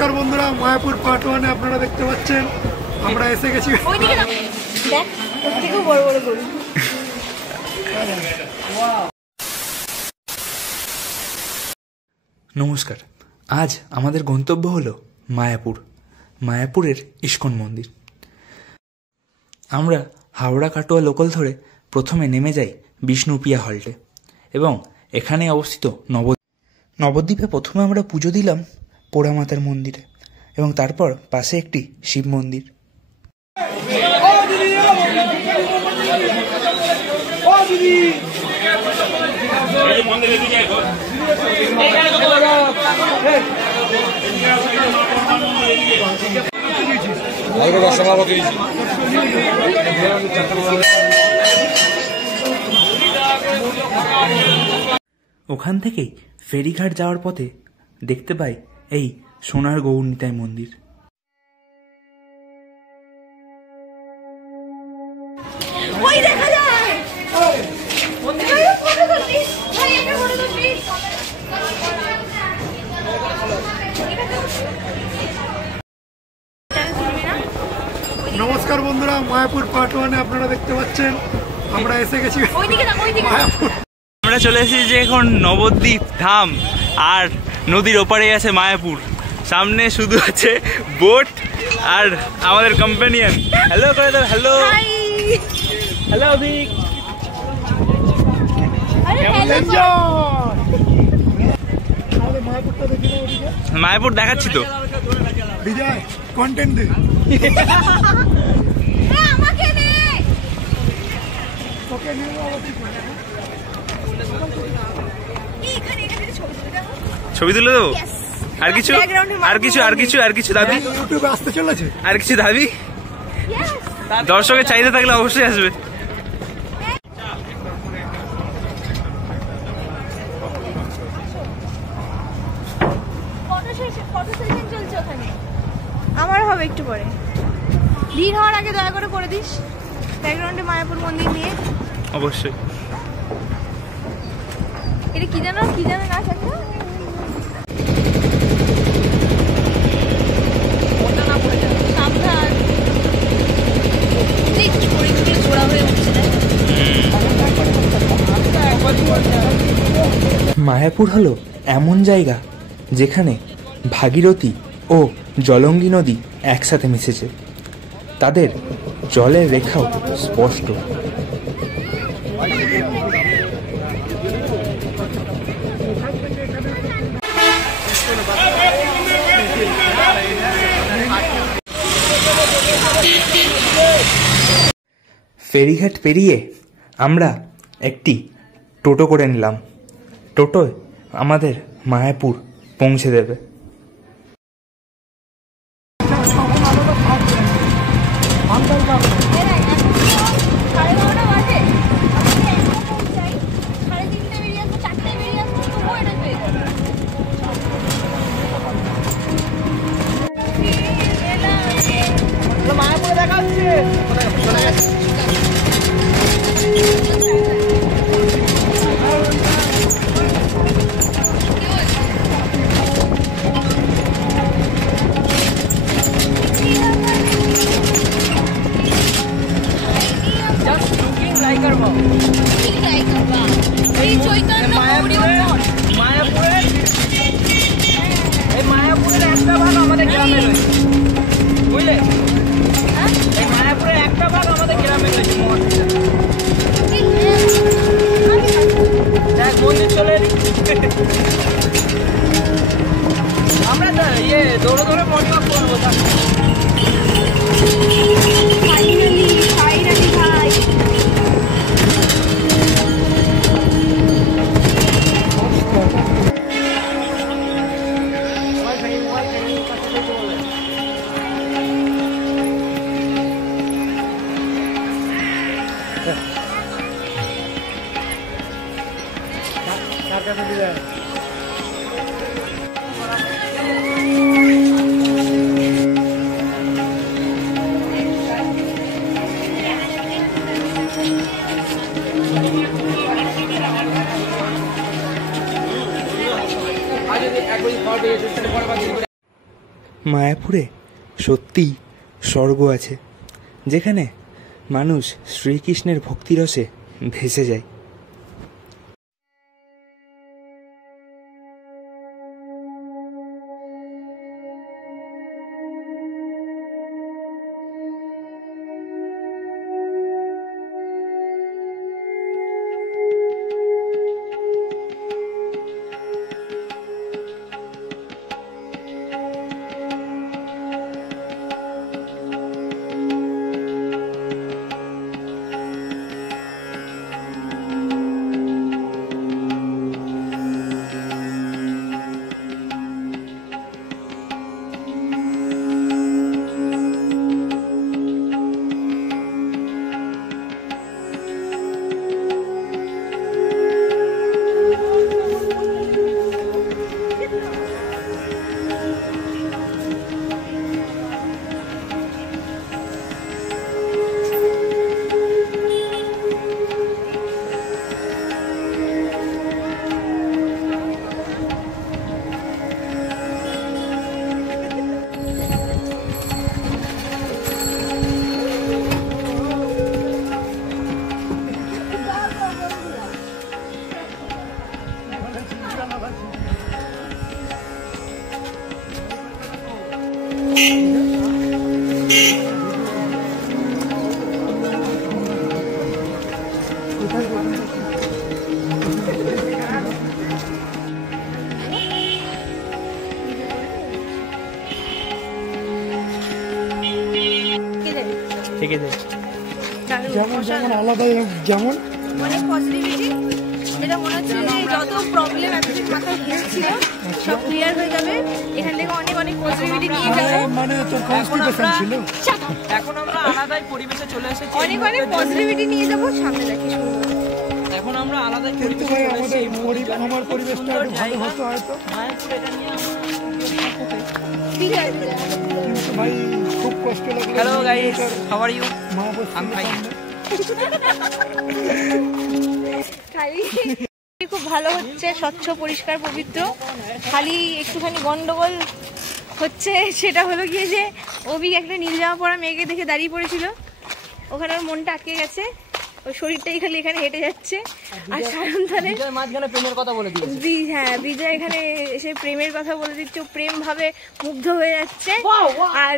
নমস্কার বন্ধুরা, মায়াপুর পার্ট 1 আপনারা দেখতে পাচ্ছেন আমরা এসে গেছি। নমস্কার, আজ আমাদের গন্তব্য হলো মায়াপুর, মায়াপুরের ইস্কন মন্দির। আমরা হাওড়া কাটোয়া লোকাল ধরে প্রথমে নেমে যাই বিষ্ণুপ্রিয়া হল্টে এবং এখানে অবস্থিত নবদ্বীপে প্রথমে আমরা পুজো দিলাম পোড়ামাতার মন্দিরে এবং তারপর পাশে একটি শিব মন্দির। ওখান থেকেই ফেরিঘাট যাওয়ার পথে দেখতে পাই এই সোনার গৌরনিতাই মন্দির। নমস্কার বন্ধুরা, মায়াপুর পার্ট 1 আপনারা দেখতে পাচ্ছেন আমরা এসে গেছি মায়াপুর। আমরা চলে এসেছি যে এখন নবদ্বীপ ধাম, আর নদীর ওপারে আছে মায়াপুর। সামনে শুধু আছে বোট আর আমাদের কম্পেনিয়ন। হ্যালো করে দাও। Hello hello Abhik. মায়াপুর দেখাচ্ছি তো। বিজয় কন্টেন্ট দে। ছবি তুলে দেবো। আর কিছু আর কিছু আর কিছু আর কিছু দাবি ইউটিউবে আসতে চলেছে। আর কিছু দাবি, দর্শকের চাহিদা থাকলে অবশ্যই আসবে। আমার হবে একটু পরে, ভিড় হওয়ার আগে দয়া করে করে দিস ব্যাকগ্রাউন্ডে মায়াপুর মন্দির নিয়ে। অবশ্যই। এটা কি জানো নাচ একটা মায়াপুর হলো এমন জায়গা যেখানে ভাগীরথী ও জলঙ্গি নদী একসাথে মিশেছে, তাদের জলের রেখাও স্পষ্ট। ফেরিঘাট পেরিয়ে আমরা একটি টোটো করে নিলাম। টোটোয় আমাদের মায়াপুর পৌঁছে দেবে। মায়াপুরের একটা ভাগ আমাদের গ্রামে রয়েছে, বুঝলে? মায়াপুরের একটা ভাগ আমাদের গ্রামে রয়েছে। মন্দির চলে এলি আমরা দৌড়ে দৌড়ে মর্নিং ওয়াক করবো। মায়াপুরে সত্যিই স্বর্গ আছে, যেখানে মানুষ শ্রীকৃষ্ণের ভক্তিরসে ভেসে যায়। ঠিক আছে, যেমন যেমন আলাদা, যেমন অনেক পজিটিভিটি, যেটা মনে হচ্ছে যে যত প্রবলেম এতদিন মাথায় ঘিরেছিল সব ক্লিয়ার হয়ে যাবে এখান থেকে। অনেক অনেক পজিটিভিটি নিয়ে যাবো। মানে তোর কনস্টিপেশন ছিল, এখন আমরা আলাদাই পরিবেশে চলে এসেছি। অনেক অনেক পজিটিভিটি নিয়ে যাবো। সামনে দেখি এখন আমরা আলাদাই কিন্তু পরিবেশে ভাই চলে আমাদের এসেছি। আমার পরিবেশটা একটু ভালো হতো হয়তো, মায়াপুর এটা নিয়ে কিন্তু ভাই খুব কষ্ট লাগলো। Hello guys, how are you? মা বসে আম ফাইন। খালি খুব ভালো হচ্ছে, স্বচ্ছ পরিষ্কার পবিত্র। খালি একটুখানি গন্ডগোল হচ্ছে, সেটা হলো গিয়ে যে অভিক একটা নীল জামা পরা মেয়েকে দেখে দাঁড়িয়ে পড়েছিল, ওখানে ওর মনটা আটকে গেছে, ওর শরীরটাই খালি এখানে হেঁটে যাচ্ছে। আর সায়ন্তানের মাঝখানে প্রেমের কথা বলে দিয়েছে। হ্যাঁ, বিজয় এখানে এসে প্রেমের কথা বলে দিচ্ছে, ও প্রেম ভাবে মুগ্ধ হয়ে যাচ্ছে। আর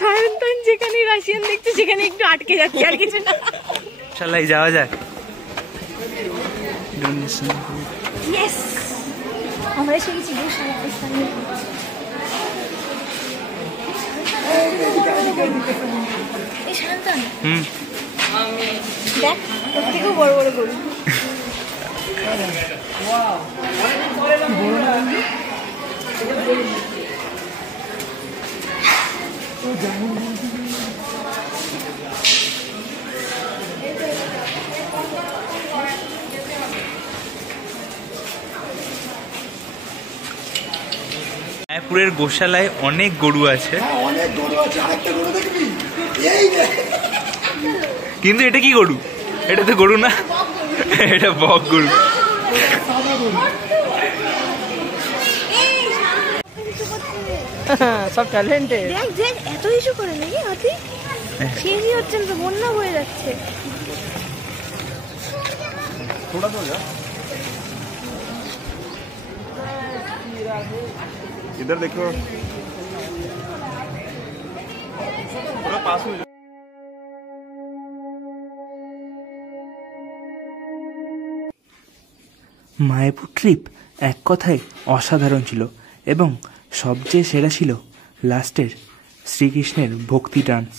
সায়ন্তন যেখানে রাশিয়ান দেখছে সেখানে একটু আটকে যাচ্ছে, আর কিছু না। শালাই যাওয়া যাক। ইয়েস, আমরা এসে গেছি এই সায়ন্তন। দেখ, ওর থেকেও বড় বড় গরু। মায়াপুরের গোশালায় অনেক গরু আছে, অনেক গরু আছে। আরেকটা গরু দেখবি, এই রে। কিন্তু এটা কি গরু? এটা তো গরু না, এটা বক গরু। সব ট্যালেন্টেড। দেখ দেখ, এত ইস্যু করে নাকি হাতি? চেঞ্জই হচ্ছে না তো, বন্যা হয়ে যাচ্ছে। इधर देखो, पूरा पास में। মায়াপুর ট্রিপ এক কথায় অসাধারণ ছিল, এবং সবচেয়ে সেরা ছিল লাস্টের শ্রীকৃষ্ণের ভক্তি ডান্স।